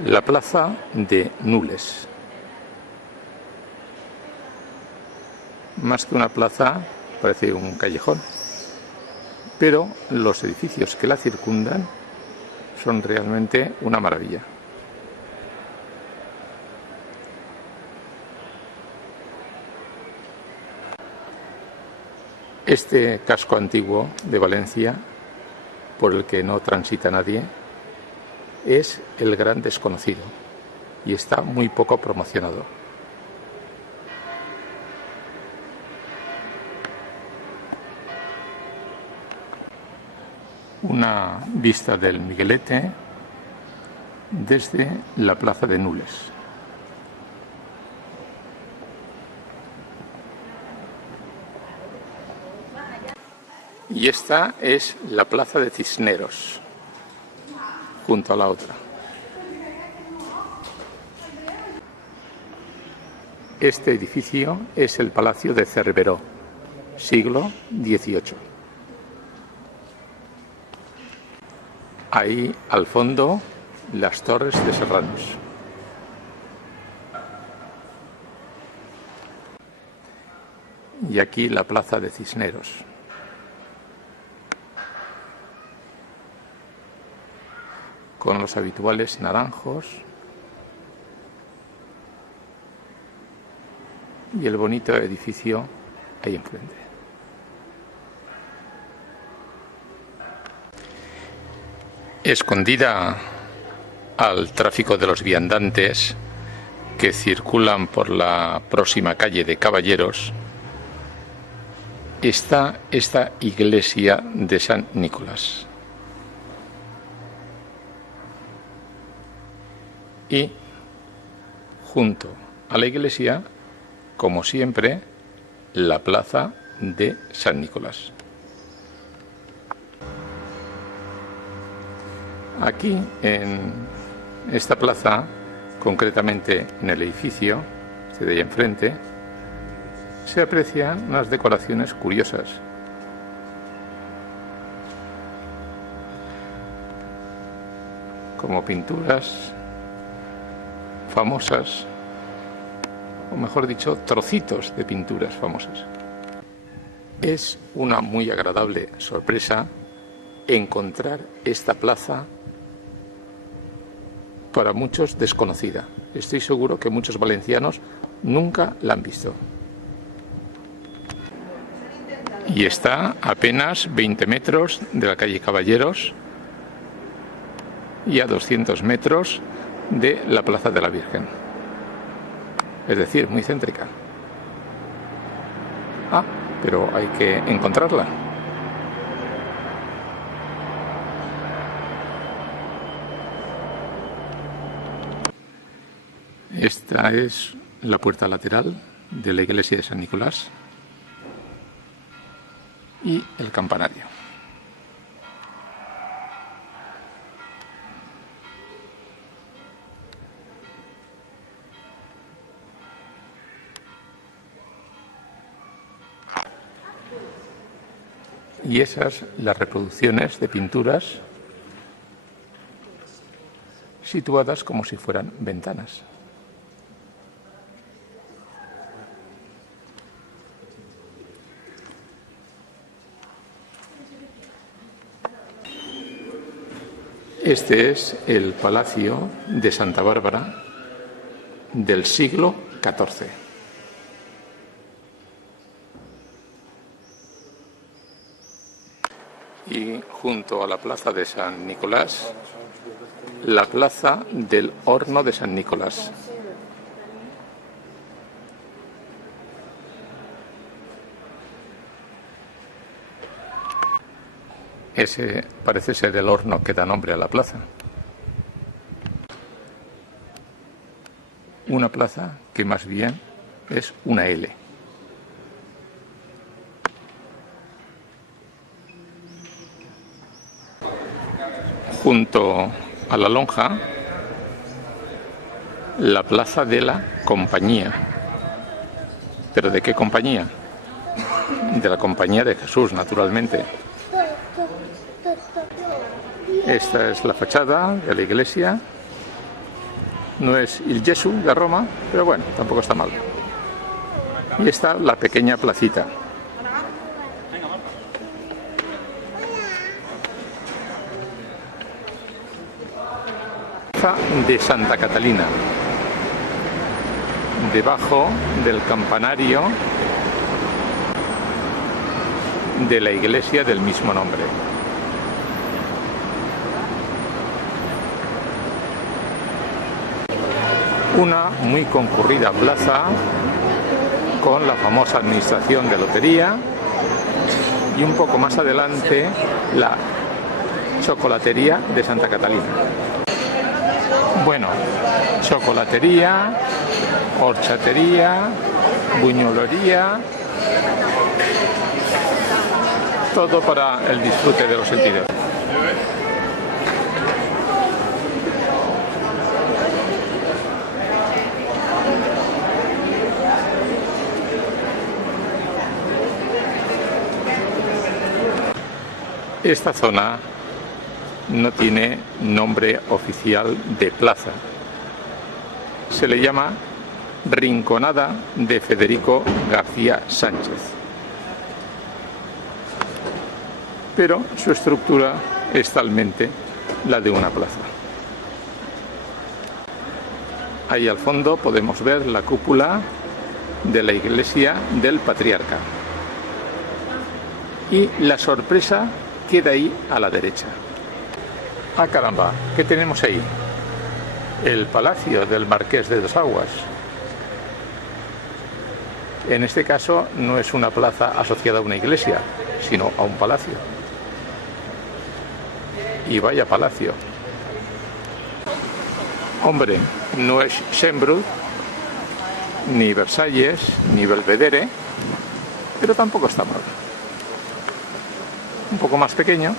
La plaza de Nules. Más que una plaza, parece un callejón, pero los edificios que la circundan son realmente una maravilla. Este casco antiguo de Valencia, por el que no transita nadie, es el gran desconocido y está muy poco promocionado. Una vista del Miguelete desde la plaza de Nules. Y esta es la plaza de Cisneros, junto a la otra. Este edificio es el Palacio de Cerveró, siglo XVIII. Ahí al fondo las torres de Serranos. Y aquí la plaza de Cisneros. Con los habituales naranjos y el bonito edificio ahí enfrente. Escondida al tráfico de los viandantes que circulan por la próxima calle de Caballeros está esta iglesia de San Nicolás. Y junto a la iglesia, como siempre, la plaza de San Nicolás. Aquí, en esta plaza, concretamente en el edificio, este de ahí enfrente, se aprecian unas decoraciones curiosas. Como pinturas famosas, o mejor dicho, trocitos de pinturas famosas. Es una muy agradable sorpresa encontrar esta plaza para muchos desconocida. Estoy seguro que muchos valencianos nunca la han visto. Y está a apenas 20 metros de la calle Caballeros y a 200 metros de la Plaza de la Virgen. Es decir, muy céntrica. Pero hay que encontrarla. Esta es la puerta lateral de la iglesia de San Nicolás y el campanario. Y esas las reproducciones de pinturas situadas como si fueran ventanas. Este es el Palacio de Santa Bárbara del siglo XIV. Y junto a la plaza de San Nicolás, la plaza del Horno de San Nicolás. Ese parece ser el horno que da nombre a la plaza. Una plaza que más bien es una L. Junto a la lonja, la plaza de la Compañía. ¿Pero de qué compañía? De la Compañía de Jesús, naturalmente. Esta es la fachada de la iglesia No es il Gesù de Roma, pero bueno, tampoco está mal. Y está la pequeña placita. De Santa Catalina, debajo del campanario de la iglesia del mismo nombre. Una muy concurrida plaza con la famosa administración de lotería y un poco más adelante la chocolatería de Santa Catalina. Bueno, chocolatería, horchatería, buñolería, todo para el disfrute de los sentidos. Esta zona no tiene nombre oficial de plaza. Se le llama Rinconada de Federico García Sánchez. Pero su estructura es talmente la de una plaza. Ahí al fondo podemos ver la cúpula de la iglesia del Patriarca. Y la sorpresa queda ahí a la derecha. ¡Ah, caramba! ¿Qué tenemos ahí? El palacio del Marqués de Dos Aguas. En este caso no es una plaza asociada a una iglesia, sino a un palacio. Y vaya palacio. Hombre, no es Schönbrunn, ni Versalles, ni Belvedere, pero tampoco está mal. Un poco más pequeño,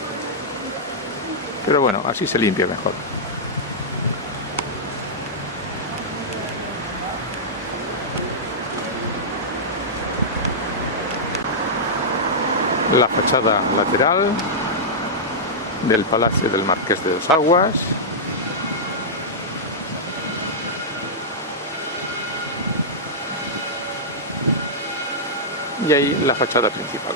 pero bueno, así se limpia mejor. La fachada lateral del Palacio del Marqués de Dos Aguas. Y ahí la fachada principal.